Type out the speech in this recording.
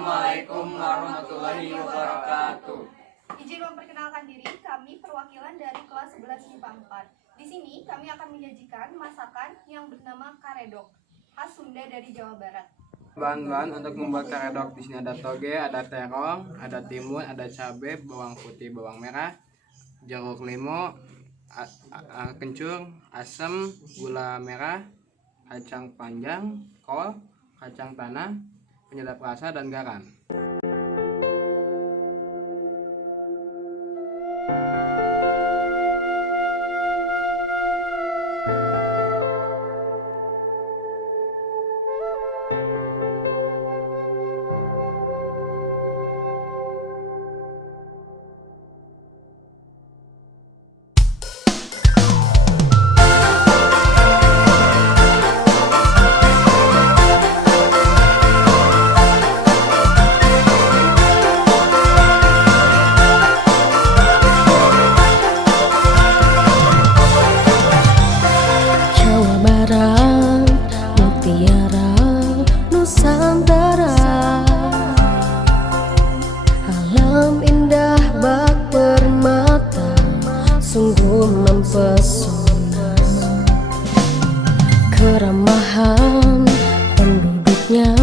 Assalamualaikum warahmatullahi wabarakatuh. Izin memperkenalkan diri, kami perwakilan dari kelas 11 MIPA 4. Di sini kami akan menyajikan masakan yang bernama karedok, khas Sunda dari Jawa Barat. Bahan-bahan untuk membuat karedok di sini ada toge, ada terong, ada timun, ada cabai, bawang putih, bawang merah, jeruk limau, kencur, asam, gula merah, kacang panjang, kol, kacang tanah, penyedap rasa, dan garam. Mutiara Nusantara, alam indah bak permata, sungguh mempesona. Keramahan penduduknya